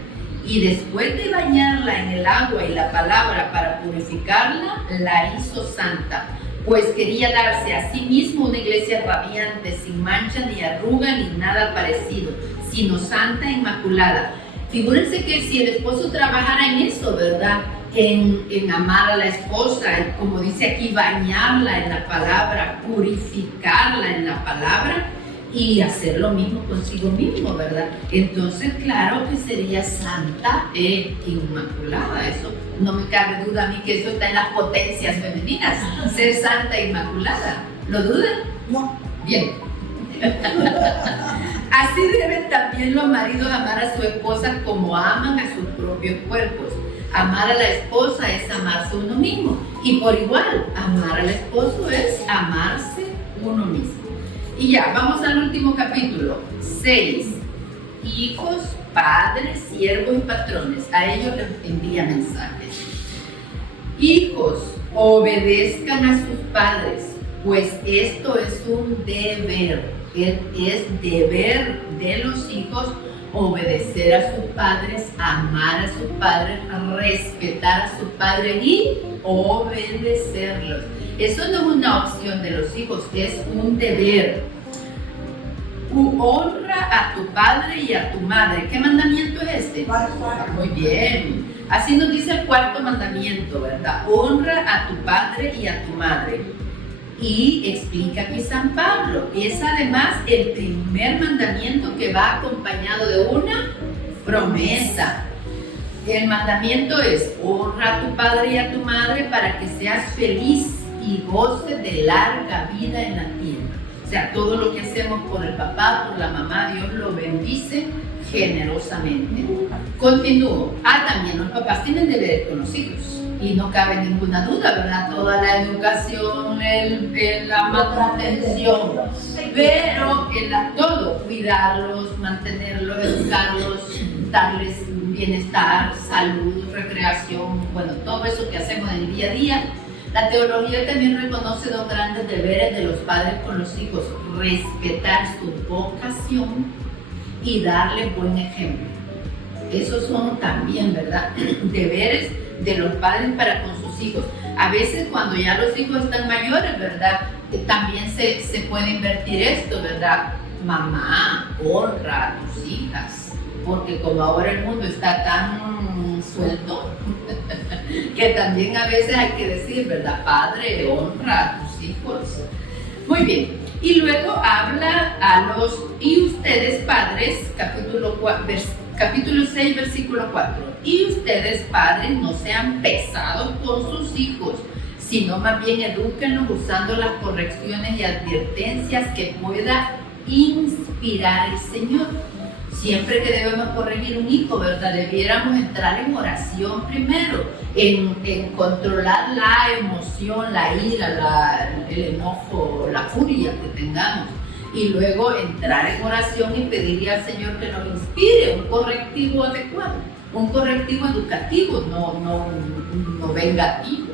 Y después de bañarla en el agua y la palabra para purificarla, la hizo santa, pues quería darse a sí mismo una iglesia radiante, sin mancha ni arruga ni nada parecido, sino santa e inmaculada. Figúrense que si el esposo trabajara en eso, ¿verdad? En amar a la esposa, como dice aquí, bañarla en la palabra, purificarla en la palabra y hacer lo mismo consigo mismo, ¿verdad? Entonces, claro que sería santa e inmaculada. Eso no me cabe duda a mí que eso está en las potencias femeninas, ser santa e inmaculada. ¿Lo dudan? No. Bien. Así deben también los maridos amar a su esposa como aman a sus propios cuerpos. Amar a la esposa es amarse uno mismo. Y por igual, amar al esposo es amarse uno mismo. Y ya, vamos al último capítulo. 6. Hijos, padres, siervos y patrones. A ellos les envía mensajes. Hijos, obedezcan a sus padres, pues esto es un deber. Es deber de los hijos obedecer a sus padres, amar a sus padres, respetar a sus padres y obedecerlos. Eso no es una opción de los hijos, es un deber. Honra a tu padre y a tu madre. ¿Qué mandamiento es este? Muy bien. Así nos dice el cuarto mandamiento, ¿verdad? Honra a tu padre y a tu madre. Y explica aquí San Pablo, es además el primer mandamiento que va acompañado de una promesa. El mandamiento es: honra a tu padre y a tu madre para que seas feliz y goces de larga vida en la tierra. O sea, todo lo que hacemos por el papá, por la mamá, Dios lo bendice generosamente. Continúo. También los papás tienen deberes con los hijos. Y no cabe ninguna duda, ¿verdad? Toda la educación, la manutención, pero todo, cuidarlos, mantenerlos, educarlos, darles bienestar, salud, recreación, bueno, todo eso que hacemos en el día a día. La teología también reconoce dos grandes deberes de los padres con los hijos: respetar su vocación y darle buen ejemplo. Esos son también, ¿verdad?, deberes de los padres para con sus hijos. A veces cuando ya los hijos están mayores, ¿verdad?, también se puede invertir esto, ¿verdad? Mamá, honra a tus hijas, porque como ahora el mundo está tan suelto, que también a veces hay que decir, ¿verdad? Padre, honra a tus hijos. Muy bien. Y luego habla y ustedes padres, capítulo 6, versículo 4. Y ustedes padres no sean pesados con sus hijos, sino más bien edúquenlos usando las correcciones y advertencias que pueda inspirar el Señor. Siempre que debemos corregir un hijo, ¿verdad?, debiéramos entrar en oración primero, en controlar la emoción, la ira, el enojo, la furia que tengamos, y luego entrar en oración y pedirle al Señor que nos inspire un correctivo adecuado, un correctivo educativo, no vengativo.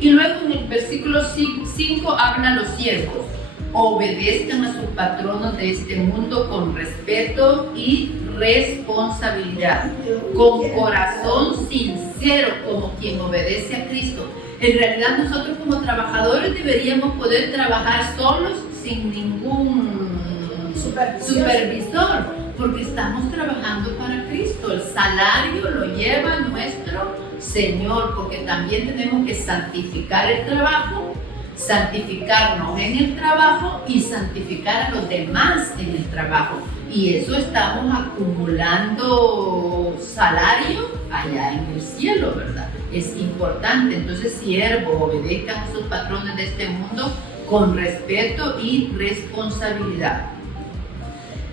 Y luego en el versículo 5 hablan los siervos: obedezcan a sus patronos de este mundo con respeto y responsabilidad, con corazón sincero, como quien obedece a Cristo. En realidad nosotros como trabajadores deberíamos poder trabajar solos sin ningún supervisor, porque estamos trabajando para Cristo. El salario lo lleva nuestro Señor, porque también tenemos que santificar el trabajo, santificarnos en el trabajo y santificar a los demás en el trabajo. Y eso estamos acumulando salario allá en el cielo, ¿verdad? Es importante. Entonces, siervos, obedezcan a sus patrones de este mundo con respeto y responsabilidad.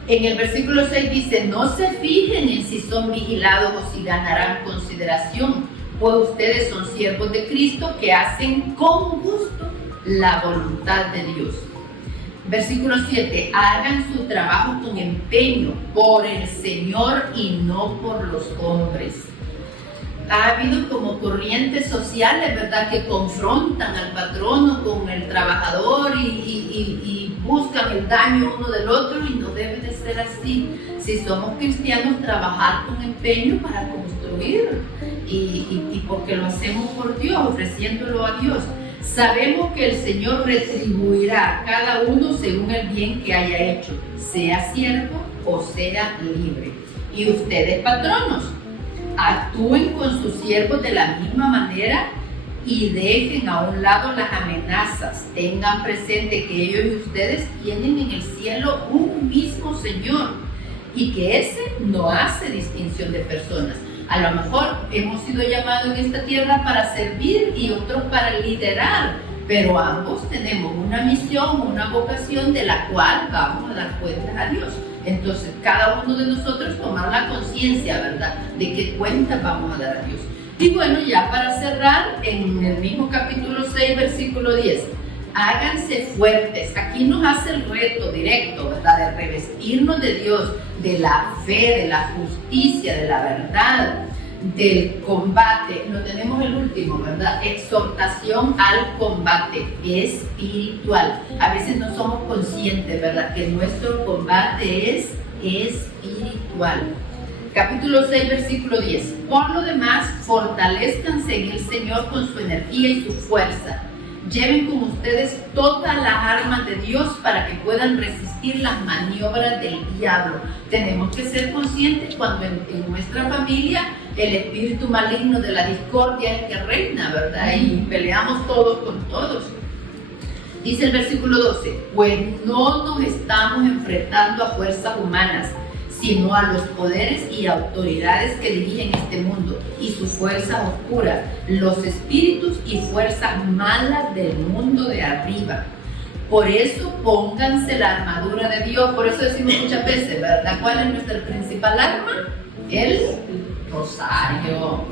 En el versículo 6 dice: no se fijen en si son vigilados o si ganarán consideración, pues ustedes son siervos de Cristo que hacen con gusto la voluntad de Dios. Versículo 7: hagan su trabajo con empeño por el Señor y no por los hombres. Ha habido como corrientes sociales, ¿verdad?, que confrontan al patrono con el trabajador y buscan el daño uno del otro, y no debe de ser así. Si somos cristianos, trabajar con empeño para construir y porque lo hacemos por Dios, ofreciéndolo a Dios. Sabemos que el Señor retribuirá a cada uno según el bien que haya hecho, sea siervo o sea libre. Y ustedes, patronos, actúen con sus siervos de la misma manera y dejen a un lado las amenazas. Tengan presente que ellos y ustedes tienen en el cielo un mismo Señor y que ese no hace distinción de personas. A lo mejor hemos sido llamados en esta tierra para servir y otros para liderar, pero ambos tenemos una misión, una vocación de la cual vamos a dar cuenta a Dios. Entonces, cada uno de nosotros tomar la conciencia, ¿verdad?, de qué cuentas vamos a dar a Dios. Y bueno, ya para cerrar, en el mismo capítulo 6, versículo 10, háganse fuertes. Aquí nos hace el reto directo, ¿verdad?, de revestirnos de Dios, de la fe, de la justicia, de la verdad, del combate. No tenemos el último, ¿verdad? Exhortación al combate espiritual. A veces no somos conscientes, ¿verdad?, que nuestro combate es espiritual. Capítulo 6, versículo 10. Por lo demás, fortalezcanse en el Señor con su energía y su fuerza. lleven con ustedes todas las armas de Dios para que puedan resistir las maniobras del diablo. Tenemos que ser conscientes cuando en nuestra familia el espíritu maligno de la discordia es el que reina, ¿verdad? Y peleamos todos con todos. Dice el versículo 12, pues no nos estamos enfrentando a fuerzas humanas, sino a los poderes y autoridades que dirigen este mundo y sus fuerzas oscuras, los espíritus y fuerzas malas del mundo de arriba. Por eso pónganse la armadura de Dios. Por eso decimos muchas veces, ¿verdad? ¿Cuál es nuestra principal arma? El rosario.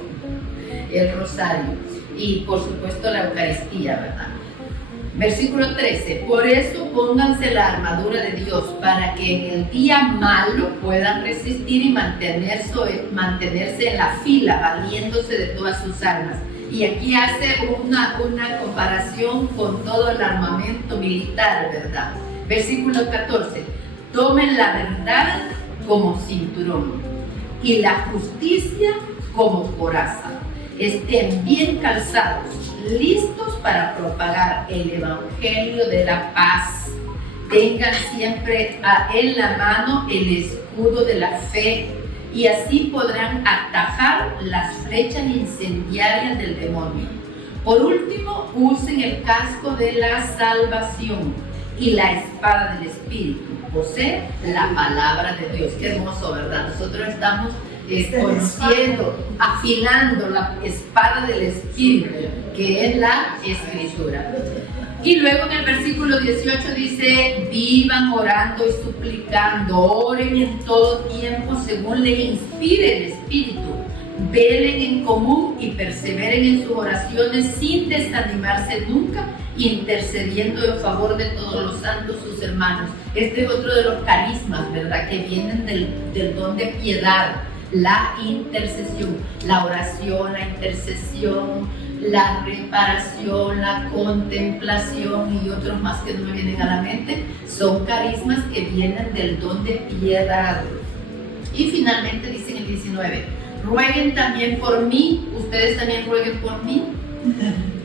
El rosario. Y por supuesto la Eucaristía, ¿verdad? Versículo 13, por eso pónganse la armadura de Dios para que en el día malo puedan resistir y mantenerse en la fila, valiéndose de todas sus armas. Y aquí hace una comparación con todo el armamento militar, ¿verdad? Versículo 14, tomen la verdad como cinturón y la justicia como coraza. Estén bien calzados, listos para propagar el evangelio de la paz. Tengan siempre en la mano el escudo de la fe y así podrán atajar las flechas incendiarias del demonio. Por último, usen el casco de la salvación y la espada del Espíritu, o sea, la palabra de Dios. Qué hermoso, ¿verdad? Nosotros estamos conociendo, afilando la espada del Espíritu, que es la Escritura. Y luego en el versículo 18 dice, vivan orando y suplicando, oren en todo tiempo según les inspire el Espíritu, velen en común y perseveren en sus oraciones sin desanimarse nunca, intercediendo en favor de todos los santos, sus hermanos. Este es otro de los carismas, ¿verdad?, que vienen del don de piedad. La intercesión, la oración, la intercesión, la reparación, la contemplación y otros más que no me vienen a la mente, son carismas que vienen del don de piedad. Y finalmente dice en el 19, rueguen también por mí, ustedes también rueguen por mí,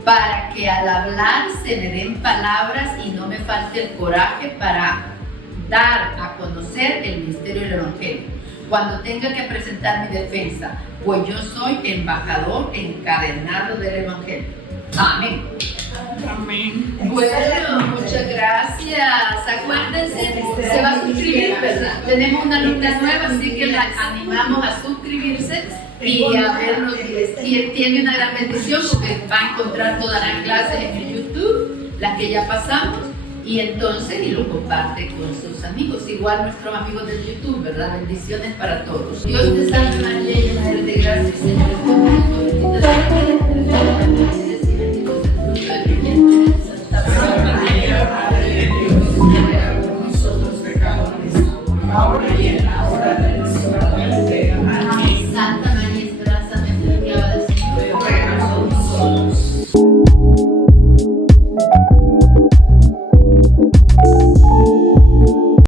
para que al hablar se me den palabras y no me falte el coraje para dar a conocer el misterio del Evangelio. Cuando tenga que presentar mi defensa, pues yo soy embajador encadenado del Evangelio. Amén. Amén. Bueno, muchas gracias. Acuérdense, se va a suscribir, ¿verdad? Tenemos una alumna nueva, así que la animamos a suscribirse y a vernos. Tiene una gran bendición porque va a encontrar todas las clases en el YouTube, las que ya pasamos. Y entonces, y lo comparte con sus amigos, igual nuestros amigos del YouTube, ¿verdad? Bendiciones para todos. Dios te salve María, llena eres de gracia, Señor.